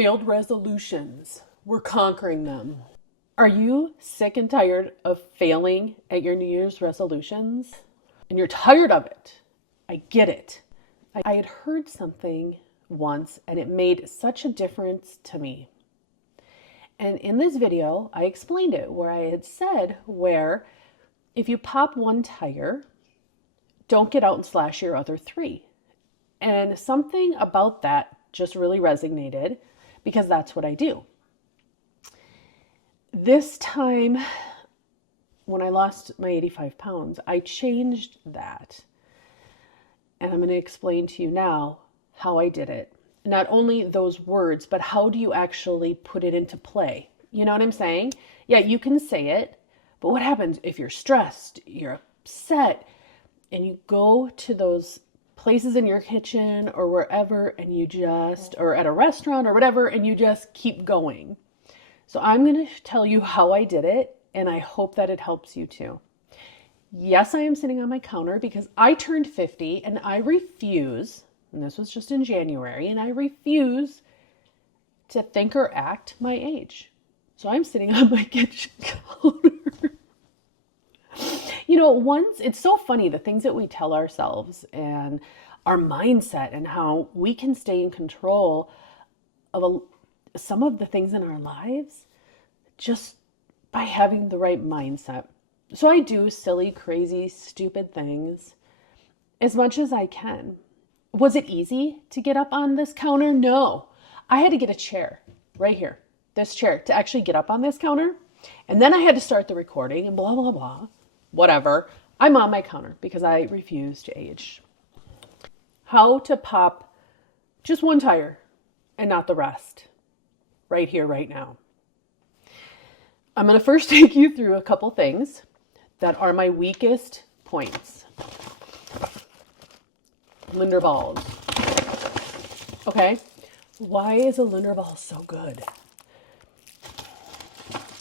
Failed resolutions. We're conquering them. Are you sick and tired of failing at your New Year's resolutions? And you're tired of it. I get it. I had heard something once and it made such a difference to me. And in this video, I explained it where I had said where if you pop one tire, don't get out and slash your other three. And something about that just really resonated because that's what I do. This time, when I lost my 85 pounds, I changed that. And I'm going to explain to you now how I did it. Not only those words, but how do you actually put it into play? You know what I'm saying? Yeah, you can say it, but what happens if you're stressed, you're upset, and you go to those places in your kitchen or wherever, and you just, or at a restaurant or whatever, and you just keep going. So I'm going to tell you how I did it, and I hope that it helps you too. Yes, I am sitting on my counter because I turned 50 and I refuse, and this was just in January, and I refuse to think or act my age. So I'm sitting on my kitchen counter. You know, once it's so funny, the things that we tell ourselves and our mindset and how we can stay in control of some of the things in our lives just by having the right mindset. So I do silly, crazy, stupid things as much as I can. Was it easy to get up on this counter? No. I had to get a chair right here, this chair, to actually get up on this counter. And then I had to start the recording and blah, blah, blah. Whatever. I'm on my counter because I refuse to age. How to pop just one tire and not the rest. Right here, right now. I'm going to first take you through a couple things that are my weakest points. Linder balls. Okay. Why is a linder ball so good?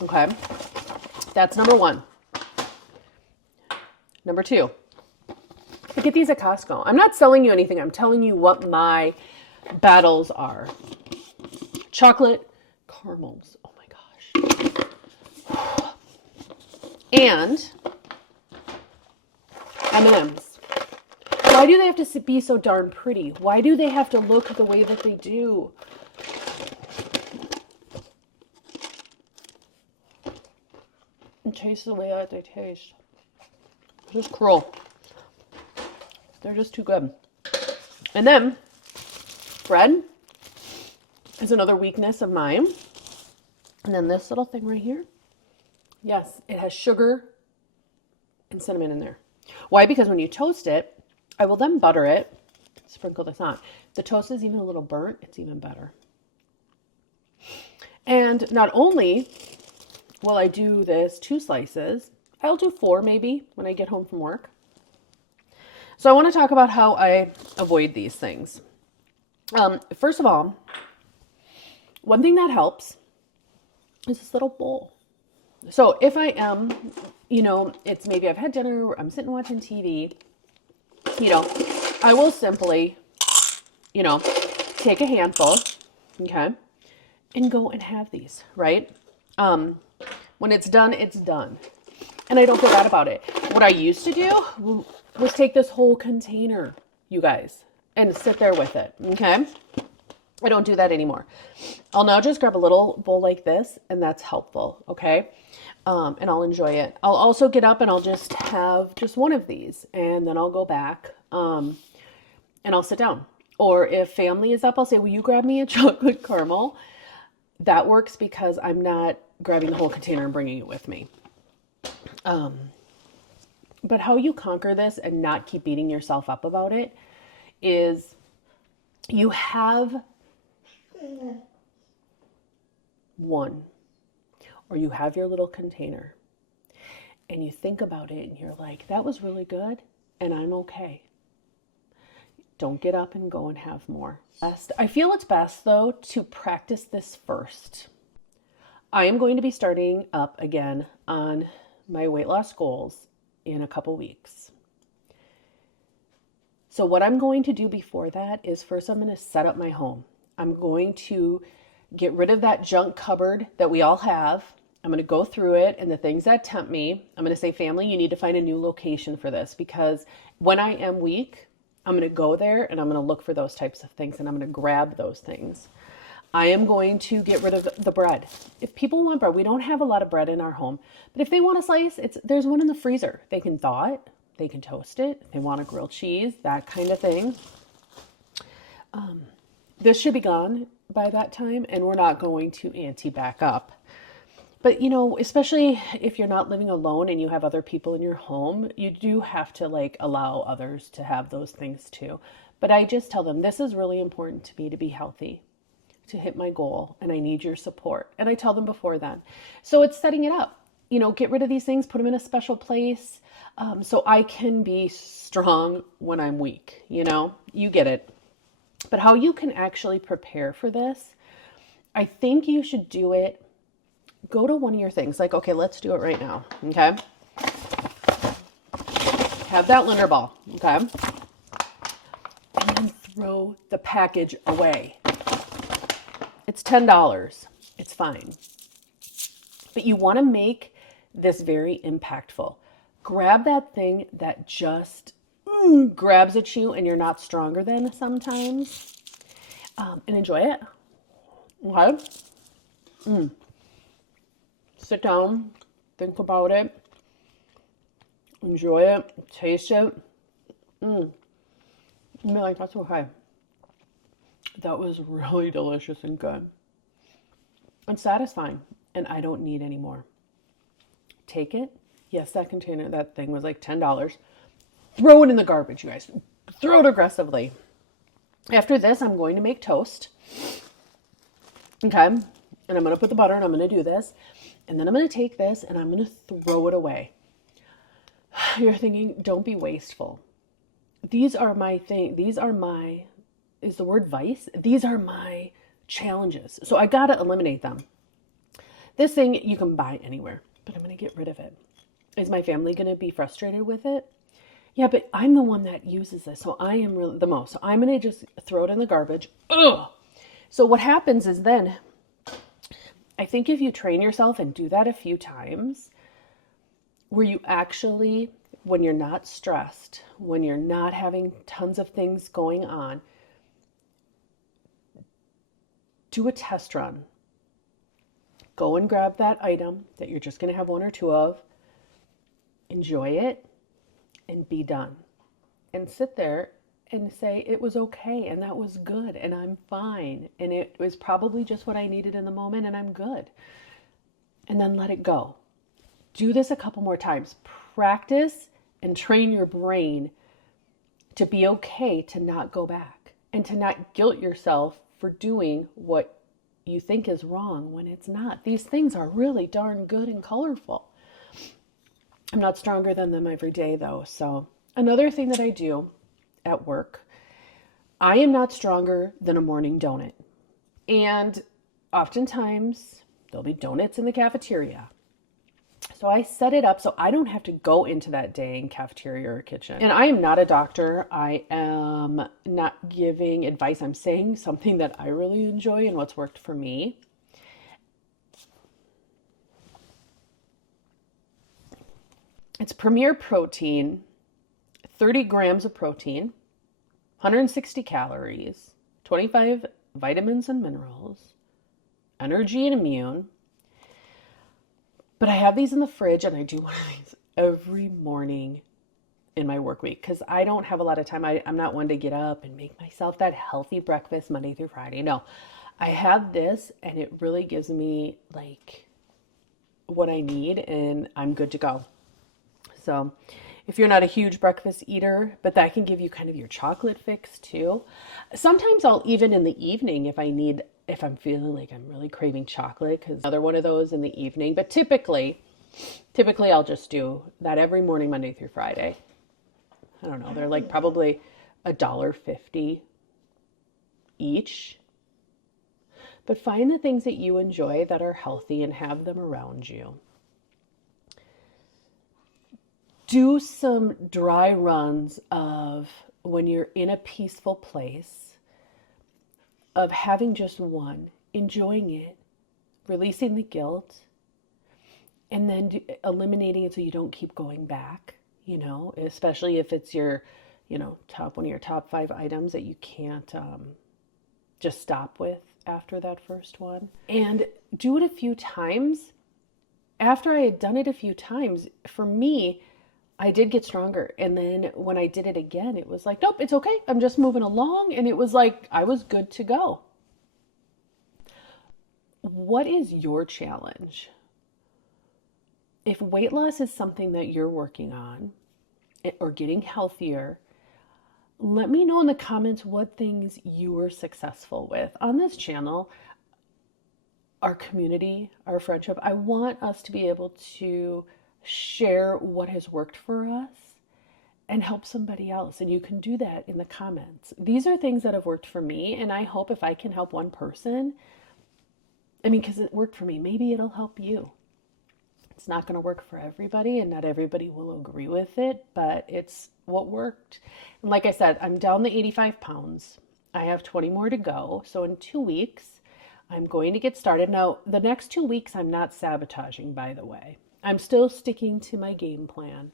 Okay. That's number one. Number two, I get these at Costco. I'm not selling you anything. I'm telling you what my battles are. Chocolate caramels. Oh my gosh. And M&Ms. Why do they have to be so darn pretty? Why do they have to look the way that they do? And taste the way that they taste. Just cruel. They're just too good. And then bread is another weakness of mine. And then this little thing right here. Yes, it has sugar and cinnamon in there. Why? Because when you toast it, I will then butter it, sprinkle this on. If the toast is even a little burnt, it's even better. And not only will I do this 2 slices, I'll do 4 maybe when I get home from work. So I want to talk about how I avoid these things. First of all, one thing that helps is this little bowl. So if I am, it's maybe I've had dinner, or I'm sitting watching TV, I will simply, take a handful, okay, and go and have these, right? When it's done, it's done. And I don't feel bad about it. What I used to do was take this whole container, you guys, and sit there with it, okay? I don't do that anymore. I'll now just grab a little bowl like this, and that's helpful, okay? And I'll enjoy it. I'll also get up and I'll just have just one of these, and then I'll go back, and I'll sit down. Or if family is up, I'll say, will you grab me a chocolate caramel? That works because I'm not grabbing the whole container and bringing it with me. But how you conquer this and not keep beating yourself up about it is you have one, or you have your little container and you think about it and you're like, that was really good and I'm okay. Don't get up and go and have more. I feel it's best though to practice this first. I am going to be starting up again on my weight loss goals in a couple weeks. So what I'm going to do before that is first I'm going to set up my home. I'm going to get rid of that junk cupboard that we all have. I'm going to go through it and the things that tempt me. I'm going to say, family, you need to find a new location for this, because when I am weak, I'm going to go there and I'm going to look for those types of things and I'm going to grab those things. I am going to get rid of the bread. If people want bread, we don't have a lot of bread in our home, but if they want a slice, there's one in the freezer. They can thaw it, they can toast it. If they want a grilled cheese, that kind of thing. This should be gone by that time, and we're not going to ante back up. But, you know, especially if you're not living alone and you have other people in your home, you do have to like allow others to have those things too. But I just tell them, this is really important to me to be healthy, to hit my goal, and I need your support. And I tell them before then. So it's setting it up. You know, get rid of these things, put them in a special place, so I can be strong when I'm weak. You know, you get it. But how you can actually prepare for this, I think you should do it. Go to one of your things. Like, okay, let's do it right now. Okay. Have that Linder ball. Okay. And then throw the package away. It's $10. It's fine. But you want to make this very impactful. Grab that thing that just grabs at you and you're not stronger than sometimes, and enjoy it. Okay. Sit down, think about it, enjoy it, taste it. You'll be like, that's okay. That was really delicious and good and satisfying, and I don't need any more. Take it. Yes, that container, that thing was like $10. Throw it in the garbage, you guys. Throw it aggressively. After this, I'm going to make toast. Okay. And I'm going to put the butter and I'm going to do this. And then I'm going to take this and I'm going to throw it away. You're thinking, don't be wasteful. These are my thing. These are my, is the word vice? These are my challenges. So I got to eliminate them. This thing you can buy anywhere, but I'm going to get rid of it. Is my family going to be frustrated with it? Yeah, but I'm the one that uses this, so I am really the most. So I'm going to just throw it in the garbage. Ugh. So what happens is then, I think if you train yourself and do that a few times, where you actually, when you're not stressed, when you're not having tons of things going on, do a test run. Go and grab that item that you're just going to have one or two of. Enjoy it and be done. And sit there and say, it was okay and that was good and I'm fine. And it was probably just what I needed in the moment and I'm good. And then let it go. Do this a couple more times. Practice and train your brain to be okay to not go back and to not guilt yourself for doing what you think is wrong when it's not. These things are really darn good and colorful. I'm not stronger than them every day though. So another thing that I do at work, I am not stronger than a morning donut. And oftentimes there'll be donuts in the cafeteria. So I set it up so I don't have to go into that dang cafeteria or kitchen. And I am not a doctor. I am not giving advice. I'm saying something that I really enjoy and what's worked for me. It's Premier Protein, 30 grams of protein, 160 calories, 25 vitamins and minerals, energy and immune. But I have these in the fridge and I do one of these every morning in my work week because I don't have a lot of time. I'm not one to get up and make myself that healthy breakfast Monday through Friday. No, I have this and it really gives me like what I need and I'm good to go. So if you're not a huge breakfast eater, but that can give you kind of your chocolate fix too. Sometimes I'll even in the evening if I'm feeling like I'm really craving chocolate, because another one of those in the evening. But typically I'll just do that every morning, Monday through Friday. I don't know. They're like probably $1.50 each. But find the things that you enjoy that are healthy and have them around you. Do some dry runs of when you're in a peaceful place, of having just one. enjoying it, releasing the guilt, and then eliminating it so you don't keep going back, especially if it's your, one of your top 5 items that you can't just stop with after that first one. And do it a few times. After I had done it a few times, for me, I did get stronger. And then when I did it again, it was like, nope, it's okay. I'm just moving along. And it was like, I was good to go. What is your challenge? If weight loss is something that you're working on or getting healthier, let me know in the comments what things you were successful with. On this channel, our community, our friendship, I want us to be able to share what has worked for us and help somebody else. And you can do that in the comments. These are things that have worked for me, and I hope if I can help one person, because it worked for me, maybe it'll help you. It's not going to work for everybody, and not everybody will agree with it, but it's what worked. And like I said, I'm down the 85 pounds. I have 20 more to go. So in 2 weeks, I'm going to get started. Now, the next 2 weeks, I'm not sabotaging, by the way. I'm still sticking to my game plan.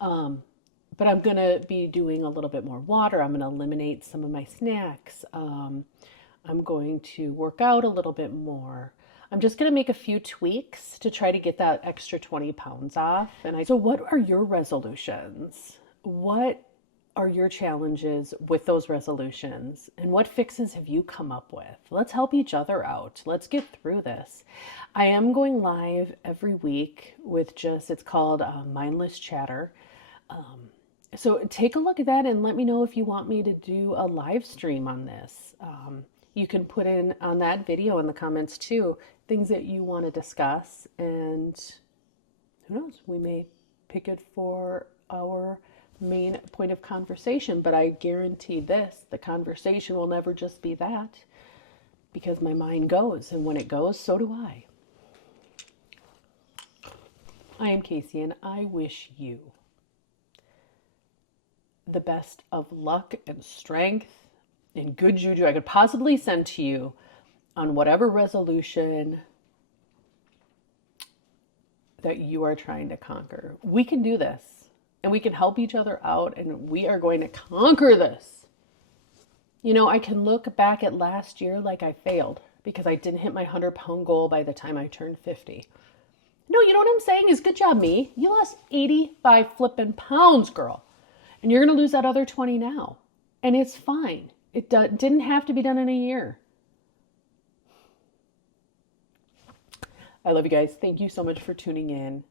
But I'm going to be doing a little bit more water. I'm going to eliminate some of my snacks. I'm going to work out a little bit more. I'm just going to make a few tweaks to try to get that extra 20 pounds off. So what are your resolutions? What are your challenges with those resolutions? And what fixes have you come up with? Let's help each other out. Let's get through this. I am going live every week with it's called Mindless Chatter. So take a look at that and let me know if you want me to do a live stream on this. You can put in on that video in the comments too, things that you want to discuss, and who knows, we may pick it for our main point of conversation. But I guarantee this, the conversation will never just be that, because my mind goes, and when it goes, so do I. I am Casey, and I wish you the best of luck and strength and good juju I could possibly send to you on whatever resolution that you are trying to conquer. We can do this, and we can help each other out, and we are going to conquer this. I can look back at last year like I failed because I didn't hit my 100-pound goal by the time I turned 50. No, you know what I'm saying is, good job, me. You lost 85 flipping pounds, girl. And you're going to lose that other 20 now. And it's fine. It didn't have to be done in a year. I love you guys. Thank you so much for tuning in.